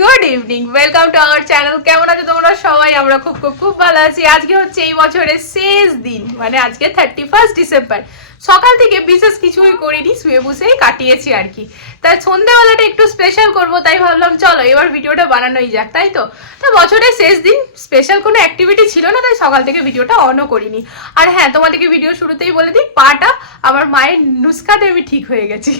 Good evening welcome to our channel কেমন আছো তোমরা সবাই? আমরা খুব খুব খুব ভালো আছি। আজকে হচ্ছে এই বছরের শেষ দিন মানে আজকে থার্টি ফার্স্ট ডিসেম্বর সকাল থেকে বিশেষ কিছুই করিনি, শুয়ে বসেই কাটিয়েছি আর কি। তাই সন্ধ্যেবেলাটা একটু স্পেশাল করব, তাই ভাবলাম, চলো এবার ভিডিওটা বানানোই যাক, তাই তো? তা বছরের শেষ দিন স্পেশাল কোনো অ্যাক্টিভিটি ছিল না, তাই সকাল থেকে ভিডিওটা অনও করিনি। আর হ্যাঁ তোমাদেরকে ভিডিও শুরুতেই বলে দিই, পাটা আমার মায়ের নুস্কাতে আমি ঠিক হয়ে গেছি।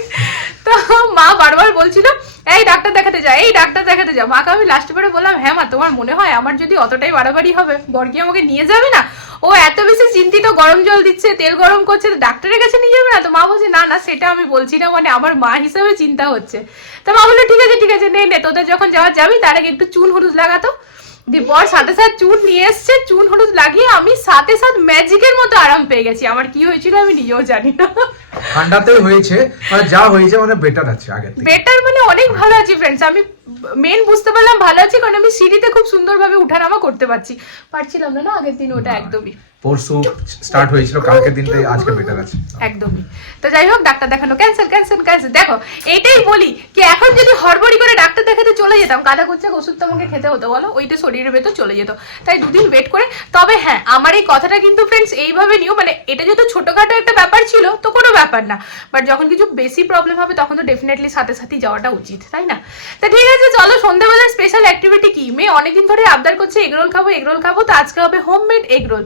তো মা বারবার বলছিল এই ডাক্তার দেখাতে যা, এই ডাক্তার দেখাতে যা। মাকে আমি লাস্ট পরে বললাম হ্যাঁ মা, তোমার মনে হয় আমার যদি অতটাই বাড়াবাড়ি হবে, বর্গি আমাকে নিয়ে যাবে না? ও এত বেশি চিন্তিত, গরম জল দিচ্ছে, তেল গরম করছে ডাক্তারের কাছে নিয়ে যাবে না? তো মা বলছে, না না, সেটা আমি বলছি না মানে আমার মা হিসেবে চিন্তা হচ্ছে। তো মা বলল, ঠিক আছে ঠিক আছে, নে নে, তোদের যখন যাওয়া যাবি, তার আগে একটু চুন হলুদ লাগাতো। দিয়ে বর সাথে সাথে চুন নিয়ে এসছে, চুন হলুদ লাগিয়ে আমি সাথে সাথে ম্যাজিকের মতো আরাম পেয়ে গেছি। আমার কি হয়েছিল আমি নিজেও জানি না। ঠান্ডাতেই হয়েছে মানে যা হয়েছে মানে বেটার আছে থেকে। বেটার মানে অনেক ভালো আছি ফ্রেন্ডস আমি মেন বুঝতে পারলাম ভালো আছি কারণ আমি সিঁড়িতে খুব সুন্দরভাবে উঠানামা করতে পারছি। পারছিলাম না না আগের দিন ওটা একদমই। পরশু স্টার্ট হয়েছিল দিনটাই আজকে বেটার আছে। একদমই। তো যাই হোক ডাক্তার দেখানো ক্যান্সেল ক্যান্সেল ক্যান্সেল দেখো এটাই বলি কি এখন যদি হড়বড়ি করে ডাক্তার দেখাতে চলে যেতাম কাদা কুচ্চা ওষুধ তো আমাকে খেতে হতো বলো? ওইটা শরীরের ভেতর চলে যেত। তাই দুদিন ওয়েট করে তবে হ্যাঁ আমার এই কথাটা কিন্তু ফ্রেন্ডস এইভাবে নিও মানে এটা যেহেতু ছোটখাটো একটা ব্যাপার ছিল তো কোনো ব্যাপার না। বাট যখন কিছু বেশি প্রবলেম হবে, তখন তো ডেফিনেটলি সাথে সাথেই যাওয়াটা উচিত, তাই না? তা ঠিক আছে, চলো সন্ধ্যাবেলার স্পেশাল অ্যাক্টিভিটি কি? মেয়ে অনেকদিন ধরে আবদার করছে, এগরোল খাব এগরোল খাব, তো আজকে হবে হোম হোমমেড এগরোল।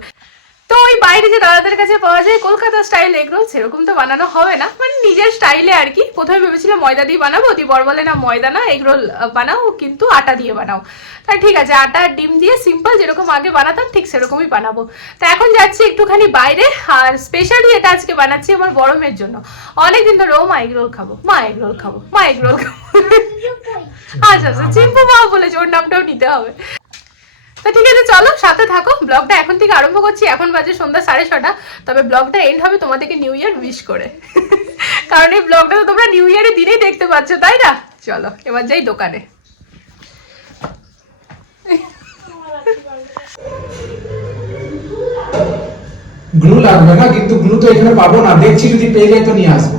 তো ওই বাইরে যে দাদাদের কাছে পাওয়া যায় কলকাতা স্টাইল এগরোল সেরকম তো বানানো হবে না। মানে নিজের স্টাইলে আর কি। প্রথমে ভেবেছিলাম ময়দা দিয়ে বানাবো দি বর বলে না ময়দা না এগরোল বানাও কিন্তু আটা দিয়ে বানাও। তা ঠিক আছে আটা আর ডিম দিয়ে সিম্পল যেরকম আগে বানাতাম ঠিক সেরকমই বানাবো। তো এখন যাচ্ছি একটুখানি বাইরে আর স্পেশালি এটা আজকে বানাচ্ছি আমার গরমের জন্য। অনেকদিন ধরে ও মা এগরোল খাব মা এগরোল খাব মা এগরোল খাব। আচ্ছা আচ্ছা চিম্পু মা বলেছে ওর নামটাও নিতে হবে। তো ঠিক আছে চলো সাথে থাকো। ব্লগটা এখন থেকে আরম্ভ করছি এখন বাজে সন্ধ্যা সাড়ে ছটা। তবে ব্লগটা এন্ড হবে তোমাদেরকে নিউ ইয়ার উইশ করে। কারণ এই ব্লগটা তো তোমরা নিউ ইয়ারের দিনেই দেখতে পাচ্ছ তাই না? চলো এবার যাই দোকানে। গ্লু লাগবে না কিন্তু গ্লু তো এখানে পাবো না। দেখছি যদি পেয়ে যাই তো নিয়ে আসব।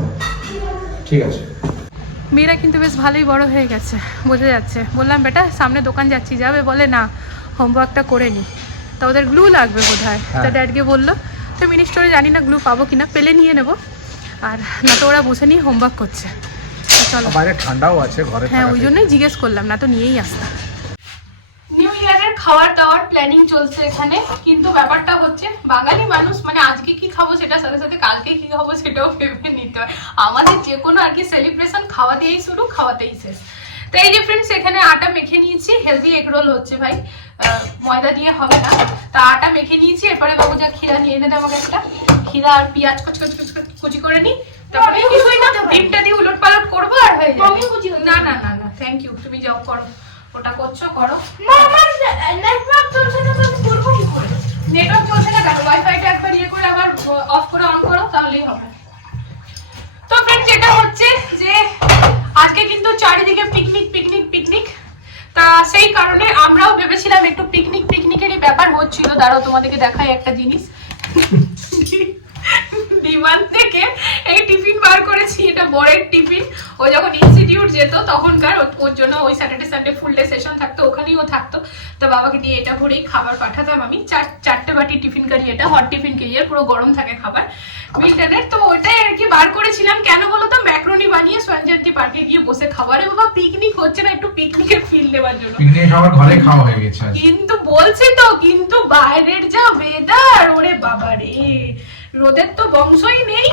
ঠিক আছে। মেয়েরা কিন্তু বেশ ভালোই বড় হয়ে গেছে বোঝা যাচ্ছে। বললাম বেটা সামনে দোকান যাচ্ছি যাবে? বলে না। হোমওয়ার্কটা করে নি। তা ওদের গ্লু লাগবে বোধ হয়। তা হ্যাঁ। ড্যাডকে বলল তো মিনি স্টোরে জানি না গ্লু পাবো কিনা পেলে নিয়ে নেব। আর না তো ওরা বসে নিয়ে হোমওয়ার্ক করছে। তো চলো। বাইরে ঠান্ডাও আছে ঘরে হ্যাঁ ওই জন্যই জিজ্ঞেস করলাম না তো নিয়েই আসতাম নিউ ইয়ারের খাওয়ার দাওয়ার প্ল্যানিং চলছে এখানে কিন্তু ব্যাপারটা হচ্ছে বাঙালি মানুষ মানে আজকে কি খাব সেটার সাথে সাথে কালকে কি খাব সেটাও ভেবে নিতে হয়। আমাদের যে কোনো আর কি সেলিব্রেশন খাওয়া দিয়েই শুরু খাওয়াতেই শেষ। তো এই যে ফ্রেন্ডস এখানে আটা মেখে নিয়েছি হেলদি এগ রোল হচ্ছে ভাই। ময়দা দিয়ে হবে না। তা আটা মেখে নিয়েছি এরপরে বাবু যা ক্ষীরা নিয়ে এনে আমাকে একটা। ক্ষীরা আর পেঁয়াজ কুচি কুচি কুচি করে নিই তারপরে কিছুই না ডিমটা দিয়ে উলট পালট করব আর হয়ে যাবে। না না না না থ্যাংক ইউ তুমি যাও করো। ওটা করছ করো। নেটওয়ার্ক চলছে না করব কি করে? নেটওয়ার্ক চলছে না কেন? ওয়াইফাইটা একবার ইয়ে করে আবার অফ করে অন করো তাহলেই হবে। তো ফ্রেন্ড যেটা হচ্ছে যে আজকে কিন্তু চারিদিকে তা সেই কারণে আমরাও ভেবেছিলাম একটু পিকনিক পিকনিকেরই ব্যাপার হচ্ছিল। দাঁড়াও তোমাদেরকে দেখাই একটা জিনিস। বিমান থেকে এই টিফিন বার করেছি এটা বড়ের টিফিন। ও যখন ইনস্টিটিউট যেত তখনকার ওর জন্য ওই Saturday Sunday full day session থাকতো ওখানেই ও থাকতো। তো বাবাকে দিয়ে এটা ভরেই খাবার পাঠাতাম আমি। চার চারটে বাটি টিফিন কারি এটা হট টিফিন কেরিয়ার পুরো গরম থাকে খাবার। মিল্টনের তো ওটাই আর কি বার করেছিলাম। কেন বলো তো ম্যাক্রোনি বানিয়ে সঞ্জয়ন্তী পার্কে গিয়ে বসে খাবারে। বাবা পিকনিক হচ্ছে না একটু পিকনিকের ফিল দেওয়ার জন্য। পিকনিক খাবার ঘরে খাওয়া হয়ে গেছে কিন্তু বলছি তো কিন্তু বাইরের যা ওয়েদার ওরে বাবা রে রোদের তো বংশই নেই,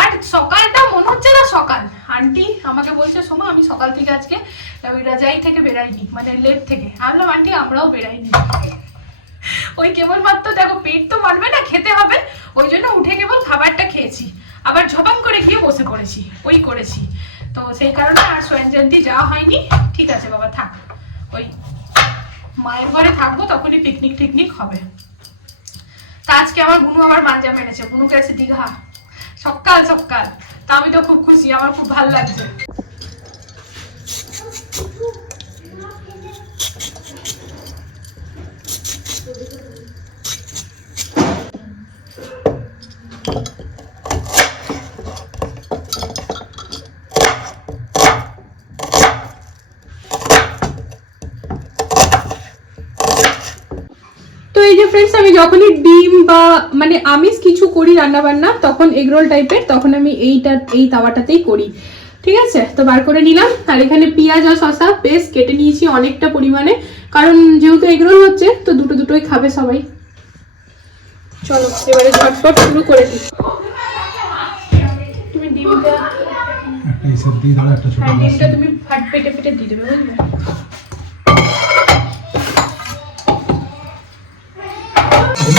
আর সকালটা মনে হচ্ছে না সকাল। আন্টি আমাকে বলছে, সোমা, আমি সকাল থেকে আজকে রাজাই থেকে বেরাইনি মানে লেপ থেকে। আমি আন্টি, আমরাও বেরাইনি ওই কেবলমাত্র দেখো, পেট তো মারবে না, খেতে হবে। ওই জন্য উঠে কেবল খাবারটা খেয়েছি। আবার ঝপাং করে গিয়ে বসে পড়েছি, ওই করেছি। তো সেই কারণে আর সোয়েন জয়ন্তী যাওয়া হয়নি। ঠিক আছে, বাবা, থাক। ওই মায়ের ঘরে থাকব, তখনই পিকনিক টিকনিক হবে। তা আজকে আমার বুনু আমার মাঞ্জা মেরেছে বুনু গেছে দীঘা। সকাল সকাল। তা আমি তো খুব খুশি, আমার খুব ভালো লাগছে। ফ্রেন্ডস আমি যখনই ডিম বা মানে আমিষ কিছু করি রান্না বান্না তখন এগরোল টাইপের তখন আমি এইটা এই তাওয়াটাতেই করি। ঠিক আছে? তো বার করে নিলাম। আর এখানে পেঁয়াজ আর শসা বেশ কেটে নিয়েছি অনেকটা পরিমাণে। কারণ যেহেতু এগরোল হচ্ছে তো দুটো দুটোই খাবে সবাই। চলো এবারে ঝটপট শুরু করে দিই। তুমি ডিমটা একটা হিসাব দিয়ে দেবে একটা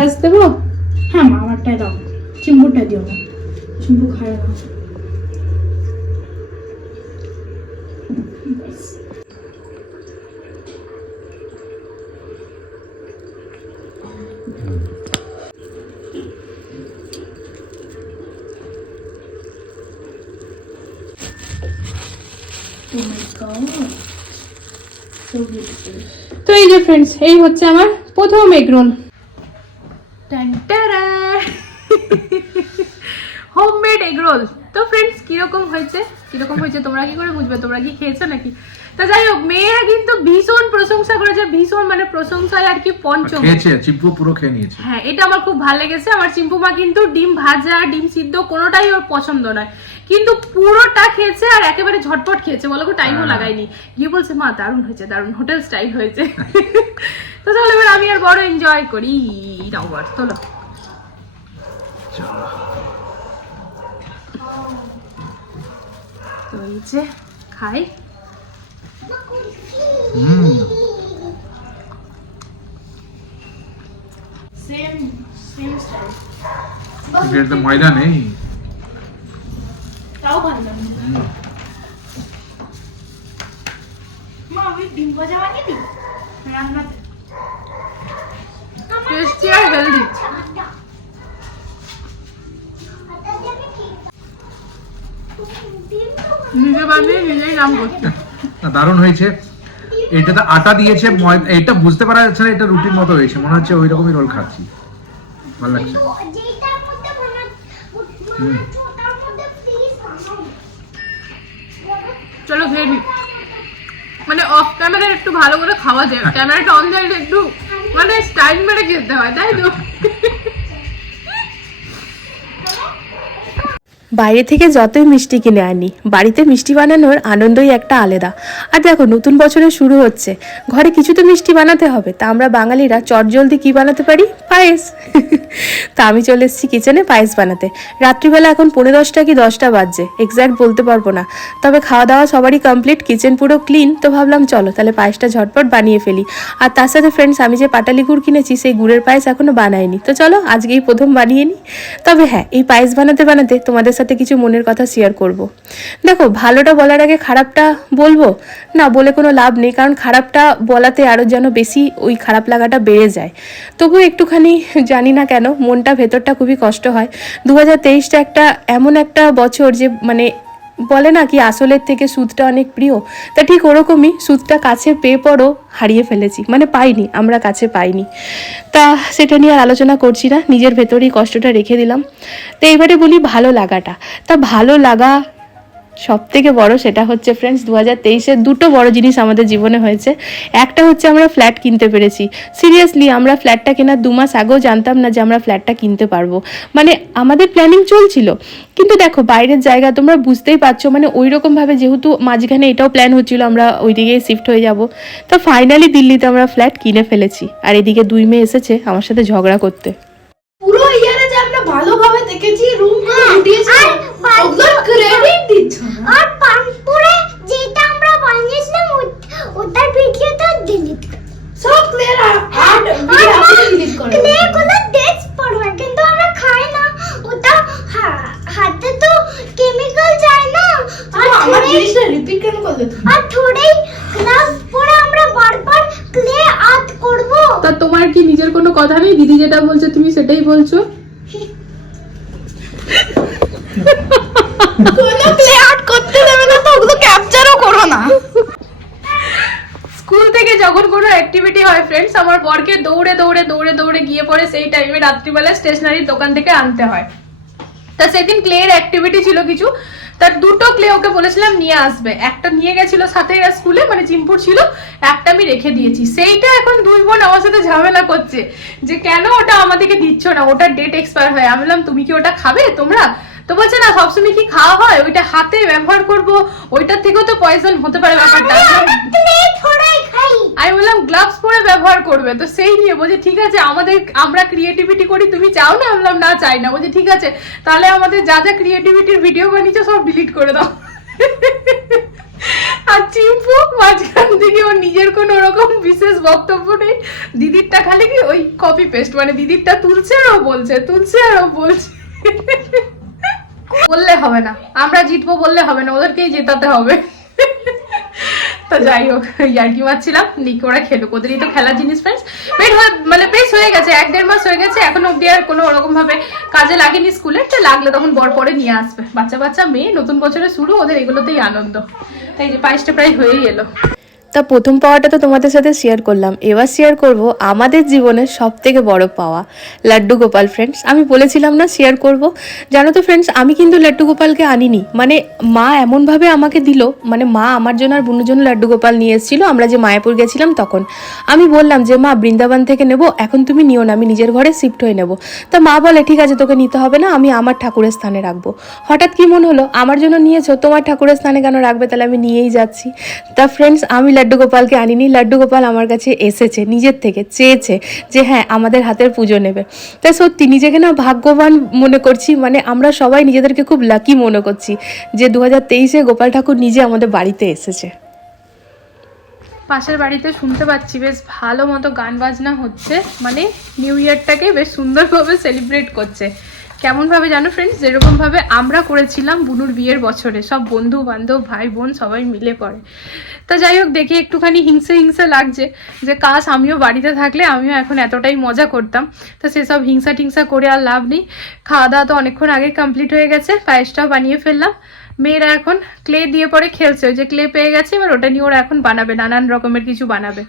পেঁয়াজ দেবো? হ্যাঁ মা আমারটাই দাও। চিম্বুরটা দিও না চিম্বু খায় না। Oh. তো এই যে ফ্রেন্ডস এই হচ্ছে আমার প্রথম egg roll homemade egg roll তো ফ্রেন্ডস কীরকম হয়েছে কীরকম হয়েছে? তোমরা কি করে বুঝবে? তোমরা কি খেয়েছো নাকি? তা যাই হোক মেয়েরা কিন্তু ভীষণ প্রশংসা করেছে ভীষণ মানে প্রশংসায় আর কি পঞ্চম খেয়েছে চিম্পু পুরো খেয়ে নিয়েছে। হ্যাঁ এটা আমার খুব ভালো লেগেছে। আমার চিম্পুমা কিন্তু ডিম ভাজা ডিম সিদ্ধ কোনোটাই ওর পছন্দ নয়। কিন্তু পুরোটা খেয়েছে আর একেবারে ঝটপট খেয়েছে বলো টাইমও হ্যাঁ। লাগায়নি। গিয়ে বলছে মা দারুণ হয়েছে দারুণ। হোটেল স্টাইল হয়েছে। তো তাহলে এবার আমি আর বড় এনজয় করি। নাও বার তোলো। তো এই যে খাই same style. এটাতে ময়দা নেই নাম করছে না দারুণ হয়েছে। এটাতে আটা দিয়েছে এটা বুঝতে পারা যাচ্ছে না এটা রুটির মতো হয়েছে। মনে হচ্ছে ওই রকমই রোল খাচ্ছি। ভালো লাগছে। চলো খেয়ে মানে অফ ক্যামেরা একটু ভালো করে খাওয়া যায়। ক্যামেরাটা অন যায় একটু মানে স্টাইল মেরে খেতে হয় তাই তো? বাইরে থেকে যতই মিষ্টি কিনে আনি, বাড়িতে মিষ্টি বানানোর আনন্দই একটা আলাদা। আর দেখো, নতুন বছরে শুরু হচ্ছে। ঘরে কিছু তো মিষ্টি বানাতে হবে, তা আমরা বাঙালিরা চটজলদি কি বানাতে পারি? পায়েস। তা আমি চলে এসেছি কিচেনে পায়েস বানাতে। রাত্রিবেলা এখন পনেরো দশটা কি দশটা বাজছে এক্স্যাক্ট বলতে পারব না। তবে খাওয়া দাওয়া সবারই কমপ্লিট কিচেন পুরো ক্লিন তো ভাবলাম চলো, তাহলে পায়েসটা ঝটপট বানিয়ে ফেলি। আর তার সাথে ফ্রেন্ডস আমি যে পাটালি গুড় কিনেছি, সেই গুড়ের পায়েস এখনও বানাইনি। তো চলো আজকেই প্রথম বানিয়ে নিই তবে হ্যাঁ এই পায়েস বানাতে বানাতে তোমাদের সাথে কিছু মনের কথা শেয়ার করব। দেখো, ভালোটা বলার আগে খারাপটা বলব? না, বলে কোনো লাভ নেই, কারণ খারাপটা বলাতে আরও যেন বেশি ওই খারাপ লাগাটা বেড়ে যায়। তবু একটুখানি জানি না কেন, মনটা ভেতরটা খুবই কষ্ট হয়। দু হাজার তেইশটা একটা এমন একটা বছর যে মানে বলে না কি আসলের থেকে সুদটা অনেক প্রিয়? তা ঠিক ওরকমই সুদটা কাছে পেয়ে পরও হারিয়ে ফেলেছি। মানে পাইনি, আমরা কাছে পাইনি। তা সেটা নিয়ে আর আলোচনা করছি না, নিজের ভেতরেই কষ্টটা রেখে দিলাম। তো এবারে বলি ভালো লাগাটা। তা ভালো লাগা সব থেকে বড় সেটা হচ্ছে ফ্রেন্ডস দু হাজার তেইশের দুটো বড় জিনিস আমাদের জীবনে হয়েছে। একটা হচ্ছে আমরা ফ্ল্যাট কিনতে পেরেছি। সিরিয়াসলি আমরা ফ্ল্যাটটা কেনার দু মাস আগেও জানতাম না যে আমরা ফ্ল্যাটটা কিনতে পারব। মানে আমাদের প্ল্যানিং চলছিল। কিন্তু দেখো, বাইরের জায়গা তোমরা বুঝতেই পারছ মানে ওই রকমভাবে যেহেতু মাঝখানে এটাও প্ল্যান হচ্ছিল আমরা ওইদিকে শিফট হয়ে যাব। তো ফাইনালি দিল্লিতে আমরা ফ্ল্যাট কিনে ফেলেছি। আর এদিকে দুই মেয়ে এসেছে আমার সাথে ঝগড়া করতে। পুরো ভালোভাবে দেখেছি রুমগুলো উঠিয়েছি ওগুলো ক্রেডিট দিচ্ছ। আর পানপুরে যেটা আমরা বানিয়েছিলাম ওট- ওটার ভিডিওটা ডিলিট সব ক্লিয়ার আর আর ভিডিও ডিলিট করে দাও। এগুলো ডেটস পড়বে কিন্তু আমরা খাই না ওটা হাতে তো কেমিক্যাল যায় না। আর আমার জিনিসটা রিপিট কেন করলে আর থোড়েই গ্লাভস পরে আমরা বারবার ক্লে আর্ট করব। তা তোমার কি নিজের কোনো কথা নেই? দিদি যেটা বলছে তুমি সেটাই বলছো কোনো প্লে আউট করতে দেবে না তো ওগুলো ক্যাপচারও করো না স্কুল থেকে যখন কোনো অ্যাক্টিভিটি হয় ফ্রেন্ডস আমার বরকে দৌড়ে দৌড়ে দৌড়ে দৌড়ে গিয়ে পরে সেই টাইমে রাত্রিবেলা স্টেশনারির দোকান থেকে আনতে হয়। তা সেদিন ক্লের অ্যাক্টিভিটি ছিল কিছু। তার দুটো ক্লে ওকে বলেছিলাম নিয়ে আসবে। একটা নিয়ে গেছিল সাথে স্কুলে মানে চিম্পুর ছিল, একটা আমি রেখে দিয়েছি। সেইটা এখন দুই বোন আমার সাথে ঝামেলা করছে যে কেন ওটা আমাদেরকে দিচ্ছ না? ওটা ডেট এক্সপায়ার হয়। আমি বললাম, তুমি কি ওটা খাবে তোমরা? তো বলছে, না, সবসময় কি খাওয়া হয়? ওইটা হাতে ব্যবহার করব। ওইটার থেকেও তো পয়জন হতে পারে ব্যাপারটা। আমি বললাম, গ্লাভস পরে ব্যবহার করবে। তো সেই নিয়ে বলছে ঠিক আছে আমাদের আমরা ক্রিয়েটিভিটি করি তুমি চাও না? বললাম না চাই না। বলছে ঠিক আছে তাহলে আমাদের যা যা ক্রিয়েটিভিটির ভিডিও বানিয়েছো সব ডিলিট করে দাও। আর চিম্পু মাঝখান থেকে ওর নিজের কোনো ওরকম বিশেষ বক্তব্য নেই। দিদিরটা খালি কি ওই কপি পেস্ট মানে দিদিরটা তুলছে আর ও বলছে তুলছে আর ও বলছে। বললে হবে না। আমরা জিতবো বললে হবে না ওদেরকেই জেতাতে হবে। তো যাই হোক, ইয়ার্কি মারছিলাম, নিকে ওরা খেলো ওদেরই তো খেলার জিনিস ফ্রেন্ডস পেট মানে বেশ হয়ে গেছে, এক দেড় মাস হয়ে গেছে, এখন অব্দি আর কোনো ওরকম ভাবে কাজে লাগেনি স্কুলে তো লাগলে তখন বর পরে নিয়ে আসবে। বাচ্চা বাচ্চা মেয়ে, নতুন বছরে শুরু, ওদের এগুলোতেই আনন্দ। তাই যে, পায়েসটা প্রায় হয়েই এলো। তা প্রথম পাওয়াটা তো তোমাদের সাথে শেয়ার করলাম। এবার শেয়ার করব আমাদের জীবনের সব থেকে বড় পাওয়া, লাড্ডু গোপাল ফ্রেন্ডস আমি বলেছিলাম না শেয়ার করব। জানো তো ফ্রেন্ডস আমি কিন্তু লাড্ডু গোপালকে আনিনি। মানে মা এমনভাবে আমাকে দিল মানে মা আমার জন্য আর বুনুর জন্য লাড্ডু গোপাল নিয়ে এসেছিল। আমরা যে মায়াপুর গেছিলাম তখন। আমি বললাম যে, মা, বৃন্দাবন থেকে নেব, এখন তুমি নিও না, আমি নিজের ঘরে শিফট হয়ে নেব। তা মা বলে, ঠিক আছে, তোকে নিতে হবে না, আমি আমার ঠাকুরের স্থানে রাখব। হঠাৎ কি মনে হলো, আমার জন্য নিয়েছো, তোমার ঠাকুরের স্থানে কেন রাখবে? তাহলে আমি নিয়েই যাচ্ছি। তা ফ্রেন্ডস আমি লাড্ডু গোপালকে আনিনি। লাড্ডু গোপাল আমার কাছে এসেছে, নিজের থেকে চেয়েছে যে হ্যাঁ আমাদের হাতের পুজো নেবে। তাই সত্যি নিজেকে না ভাগ্যবান মনে করছি মানে আমরা সবাই নিজেদেরকে খুব লাকি মনে করছি যে দু হাজার তেইশে গোপাল ঠাকুর নিজে আমাদের বাড়িতে এসেছে। পাশের বাড়িতে শুনতে পাচ্ছি, বেশ ভালো মতো গান বাজনা হচ্ছে মানে নিউ ইয়ারটাকে বেশ সুন্দরভাবে সেলিব্রেট করছে। কেমন ভাবে জানো ফ্রেন্ডস যেরকম ভাবে আমরা করেছিলাম বুনুর বিয়ের বছরে, সব বন্ধু বান্ধব, ভাই বোন সবাই মিলে পড়ে তো যাই হোক, দেখে একটুখানি হিংসে হিংসে লাগছে যে কাজ আমিও বাড়িতে থাকলে আমিও এখন এতটাই মজা করতাম। তো সেসব হিংসা টিংসা করে আর লাভ নেই। খাওয়া দাওয়া তো অনেকক্ষণ আগে কমপ্লিট হয়ে গেছে, পায়েসটাও বানিয়ে ফেললাম। মেয়েরা এখন ক্লে দিয়ে পরে খেলছে। ওই যে ক্লে পেয়ে গেছে, এবার ওটা নিয়ে ওরা এখন বানাবে, নানান রকমের কিছু বানাবে।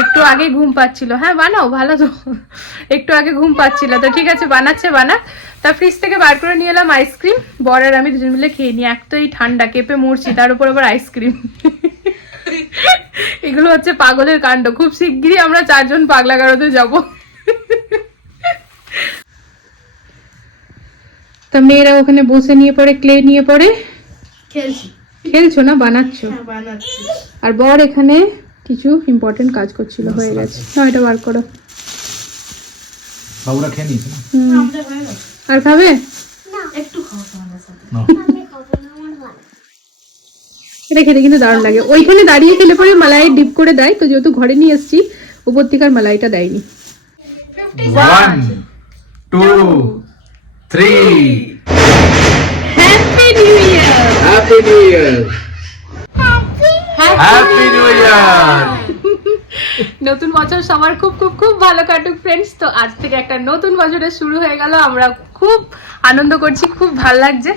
একটু আগে ঘুম পাচ্ছিল। হ্যাঁ বানাও, ভালো তো। একটু আগে ঘুম পাচ্ছিল। তো ঠিক আছে, বানাচ্ছে বানা তা ফ্রিজ থেকে বার করে নিয়ে এলাম আইসক্রিম বর আর আমি দুজন মিলে খেয়ে নিই। এক তো এই ঠান্ডা, কেঁপে মরছি, তার উপর আবার আইসক্রিম এগুলো হচ্ছে পাগলের কাণ্ড। খুব শিগগিরই আমরা চারজন পাগলা গারোতে যাব। তা মেয়েরা ওখানে বসে নিয়ে পরে ক্লে নিয়ে পরে খেলছি। না? বানাচ্ছো? হ্যাঁ আর বর এখানে কিছু ইম্পর্টেন্ট কাজ করছিল হয়ে গেছে। না এটা বার করো। বাবুরা খেয়ে নিয়েছে হয়ে আর খাবে? একটু এটা খেতে কিন্তু দারুণ লাগে। ওইখানে দাঁড়িয়ে খেলে পরে মালাই ডিপ করে দেয়। তো যেহেতু ঘরে নিয়ে এসেছি উপর থেকে আর মালাইটা দেয়নি। One two three happy new year happy new year নতুন বছর সবার খুব খুব খুব ভালো কাটুক ফ্রেন্ডস তো আজ থেকে একটা নতুন বছরের শুরু হয়ে গেল। আমরা খুব আনন্দ করছি খুব ভালো লাগছে।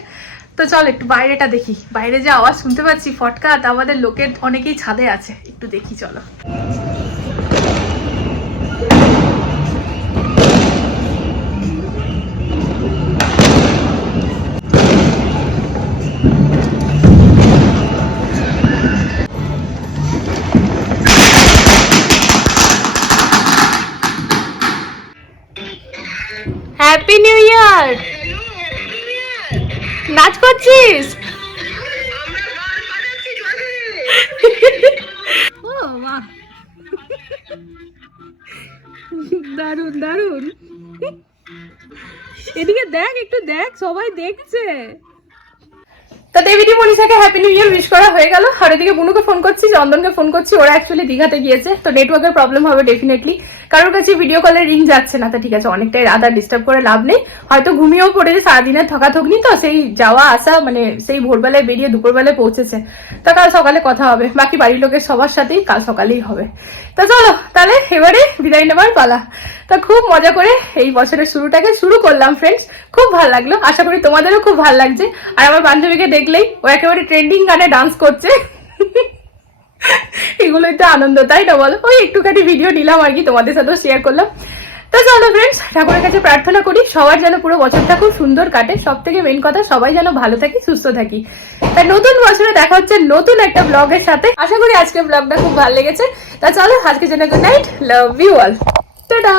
তো চল একটু বাইরেটা দেখি। বাইরে যে আওয়াজ শুনতে পাচ্ছি ফটকাত আমাদের লোকের অনেকেই ছাদে আছে। একটু দেখি চলো। ইয়ার নাচ করছিস? ও বাহ দারুণ দারুণ এদিকে দেখ একটু দেখ সবাই দেখছে। তো দেবিনী মনীষাকে হ্যাপি নিউ ইয়ার উইশ করা হয়ে গেল। আর এদিকে বুনুকে ফোন করছি চন্দনকে ফোন করছি ওরা অ্যাকচুয়ালি দীঘাতে গিয়েছে। তো নেটওয়ার্কের প্রবলেম হবে ডেফিনেটলি কারোর কাছে ভিডিও কলে রিং যাচ্ছে না, তো ঠিক আছে, অনেকটাই রাত ডিস্টার্ব করে লাভ নেই। হয়তো ঘুমিয়েও পড়েছে, সারাদিনের থকাথকনি তো, সেই যাওয়া, আসা মানে সেই ভোরবেলায় বেরিয়ে দুপুরবেলায় পৌঁছেছে। তো কাল সকালে কথা হবে, বাকি বাড়ির লোকের সবার সাথেই কাল সকালেই হবে। তো চলো, তাহলে এবারে বিদায় নেবার পালা। তা খুব মজা করে এই বছরের শুরুটাকে শুরু করলাম ফ্রেন্ডস খুব ভালো লাগল, আশা করি তোমাদেরও খুব ভালো লাগছে। আর আমার বান্ধবীকে দেখলেই ও একেবারে ট্রেন্ডিং গানে ডান্স করছে। এগুলোই তো আনন্দ, তাই না বলো? ওই একটুখানি ভিডিও নিলাম আর কি, তোমাদের সাথেও শেয়ার করলাম। তো চলো ফ্রেন্ডস ঠাকুরের কাছে প্রার্থনা করি, সবার যেন পুরো বছরটা খুব সুন্দর কাটে। সব থেকে মেন কথা, সবাই যেন ভালো থাকি, সুস্থ থাকি। তাই নতুন বছরে দেখা হচ্ছে নতুন একটা ব্লগের সাথে। আশা করি আজকের ব্লগটা খুব ভালো লেগেছে। তা চলো আজকে জন্য good night love you all tata!